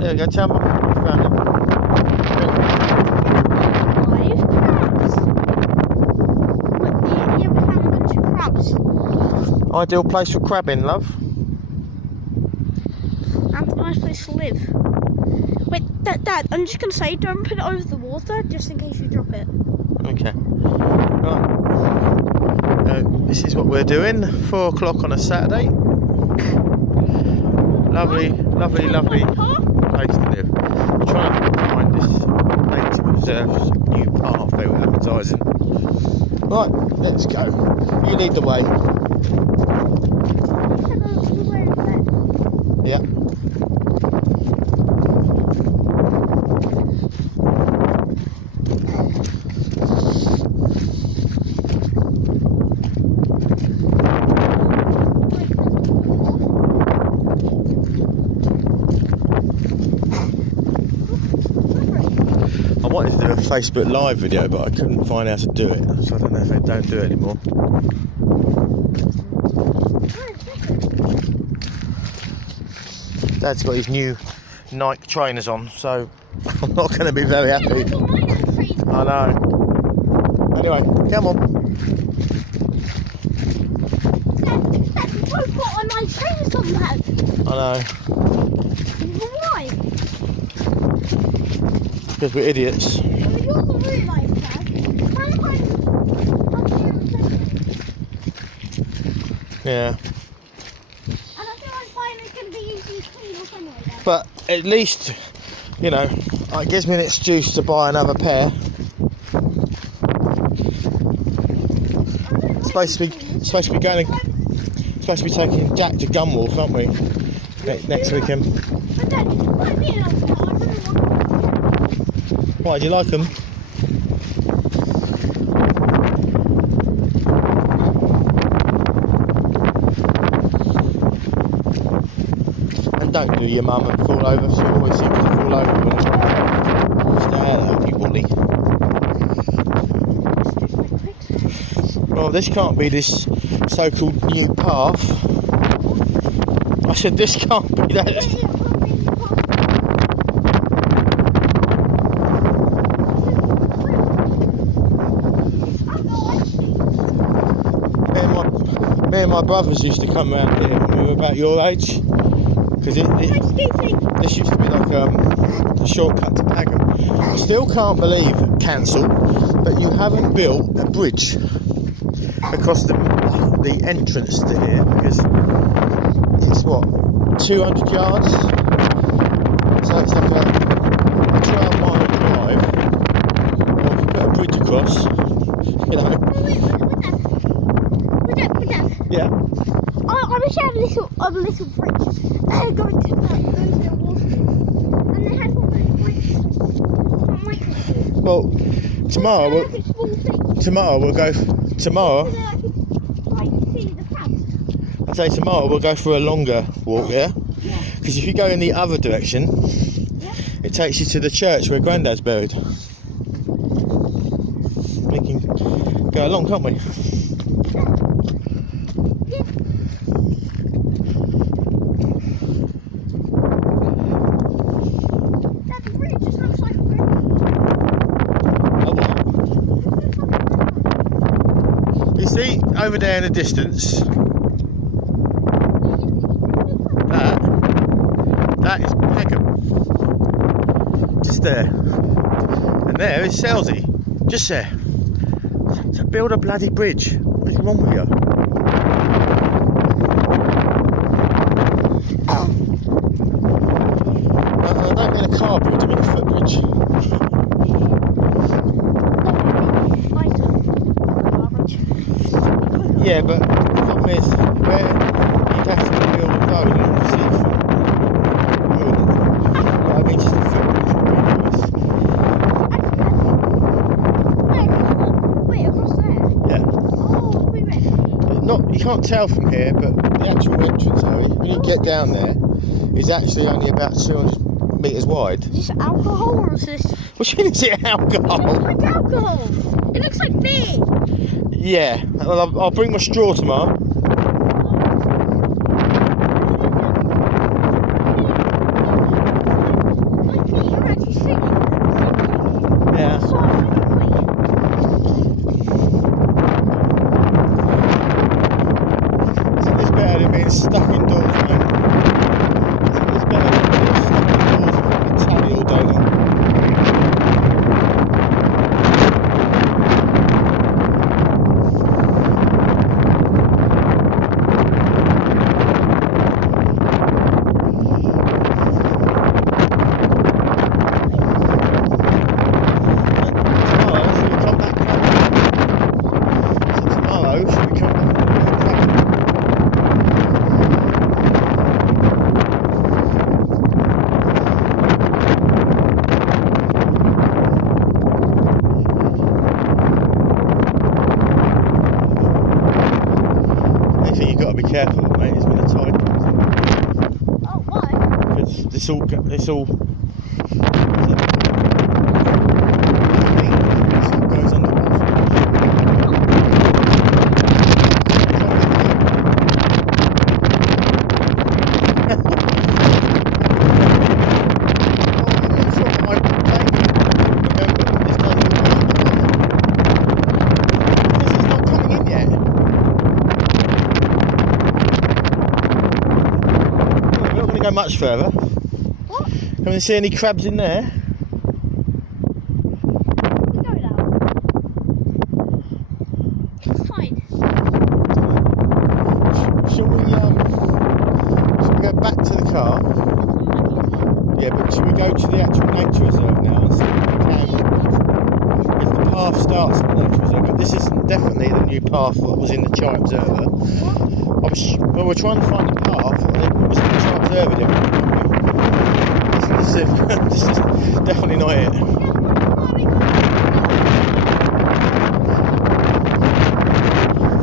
There we go, tell me. Found them. Five crabs. Yeah, we found a bunch of crabs. Ideal place for crabbing, love. And a nice place to live. Wait, Dad, I'm just going to say, don't put it over the water, just in case you drop it. Okay. Right. This is what we're doing. 4 o'clock on a Saturday. Lovely place to live. I'm trying to find this nature reserve's new path they were advertising. Right, let's go. You lead the way. Yeah. I wanted to do a Facebook Live video, but I couldn't find how to do it, so I don't know if they don't do it anymore. Dad's got his new Nike trainers on, so I'm not going to be very happy. I know. Anyway, come on. Dad, we both got our nice trainers on, Dad. I know. Why? Because we're idiots. You're the real life, Dad. Yeah. And I feel like finally going to be using clean off anyway, Dad. But at least, you know, it gives me an excuse to buy another pair. Supposed to be taking Jack to Gunwolf, aren't we? Next weekend. But Dad, why be an old car? I really want one. Why, do you like them? And don't do your mum and fall over. She always seems to fall over when stand up, you woolly. Well, this can't be this so-called new path. I said this can't be that. Me and my brothers used to come around here when we were about your age, because this used to be like a shortcut to Pagham. I still can't believe, cancel, but you haven't built a bridge across the entrance to here, because it's what, 200 yards, so it's like a 12-mile drive. Or if you put a bridge across, you know. Yeah. I wish I had a little bridge going to the water, and they had one of those bridges. Well, tomorrow we'll go. Tomorrow, I say tomorrow we'll go for a longer walk. Yeah. Because if you go in the other direction, it takes you to the church where Grandad's buried. We can go along, can't we? See, over there in the distance, that is Pagham, just there, and there is Selsey, just there. To build a bloody bridge, what's wrong with you? I don't mean a car bridge, I mean a footbridge. Yeah, but the problem is, where you'd have to build a road in order to see it from. But I mean, just a footbridge would be Wait, across there? Yeah. Oh, wait. Not, you can't tell from here, but the actual entrance area, when you get down there, is actually only about 200 metres wide. Is this alcohol or is this? What do you mean, is it alcohol? It looks like alcohol. It looks like beer. Yeah, well, I'll bring my straw tomorrow. careful, mate. It's when the tide comes in. Oh, why? Because it's all. This all goes underwater. Much further. What? Can you see any crabs in there? We go now. It's fine. Shall we go back to the car? Yeah, but should we go to the actual nature reserve now and see if the path starts at the nature reserve? But this isn't definitely the new path that was in the Chai Observer. Well, we're trying to find the path that was in the Chai Observer, didn't we? This is definitely not it.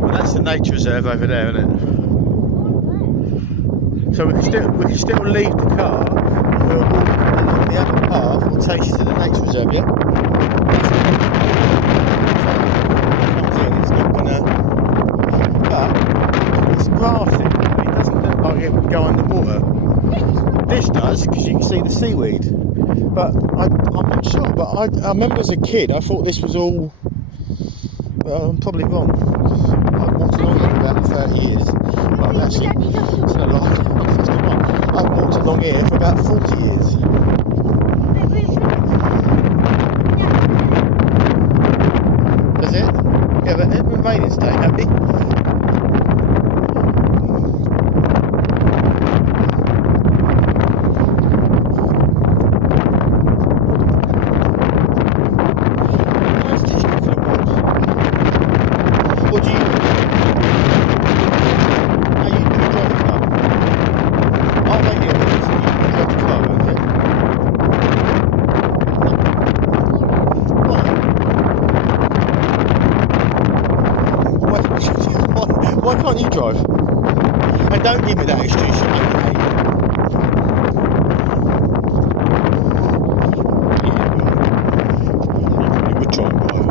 Well, that's the nature reserve over there, isn't it? So we can still leave the car and we'll walk along the other path that takes you to the nature reserve, yeah? It's not gonna, but it's grassy. It doesn't look like it would go underwater. This does, because you can see the seaweed. But I'm not sure. But I remember as a kid, I thought this was all. Well, I'm probably wrong. I've walked along here for about 30 years. But I'm actually. It's not like I'm 51. I've walked along here for about 40 years. Does it? Yeah, but it's been raining today, happy. Why can't you drive? And don't give me that excuse. You would try and drive.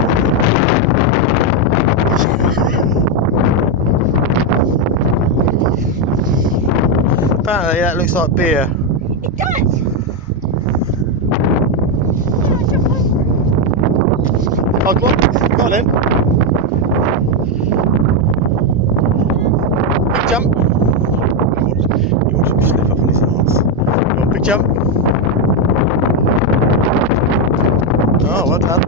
Apparently that looks like beer. It does. Oh, go on then. Jump. You watch him slip up on his arse. Come on, big jump. Oh, well done.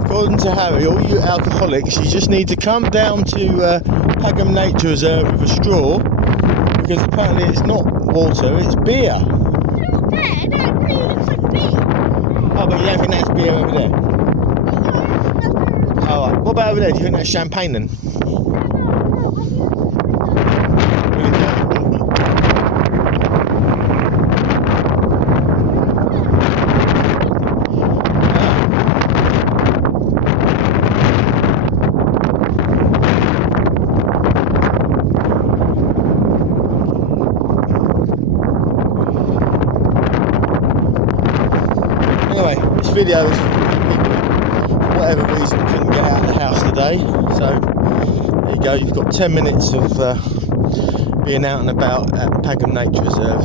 According to Harry, all you alcoholics, you just need to come down to Pagham Nature Reserve with a straw, because apparently it's not water, it's beer. It's not there, that really looks like beer. Oh, but you don't think that's beer over there? Oh, right. What about over there? Do you think that's champagne then? Anyway, this video is for people who, for whatever reason, couldn't get out of the house today. So there you go. You've got 10 minutes of being out and about at Pagham Nature Reserve.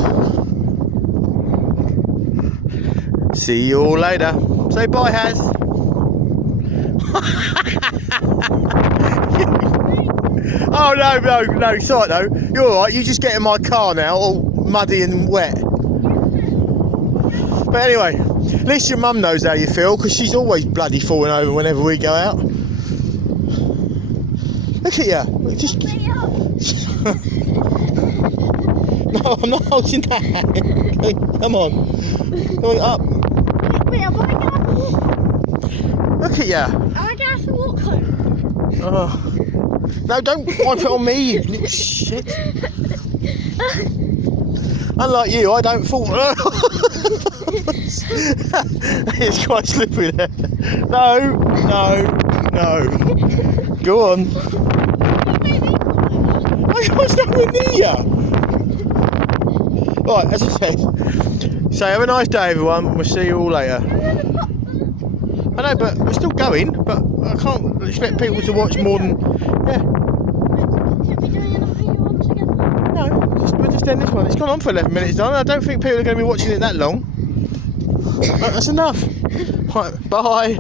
See you all later. Say bye, Haz. Oh no, sorry no. You're alright. You just get in my car now, all muddy and wet. But anyway, at least your mum knows how you feel, because she's always bloody falling over whenever we go out. Look at you. Just... No, I'm not holding that. Come on. Come on, up. Look at you. I have to walk home. Oh. No, don't wipe it on me, you little shit. Unlike you, I don't fall. It's quite slippery there. No. Go on. I can't nowhere near you. Right, as I said, so have a nice day, everyone. We'll see you all later. I know, but we're still going. But I can't expect people to watch more than No, we're just doing this one. It's gone on for 11 minutes, Don. I don't think people are going to be watching it that long. That's enough. Right, bye.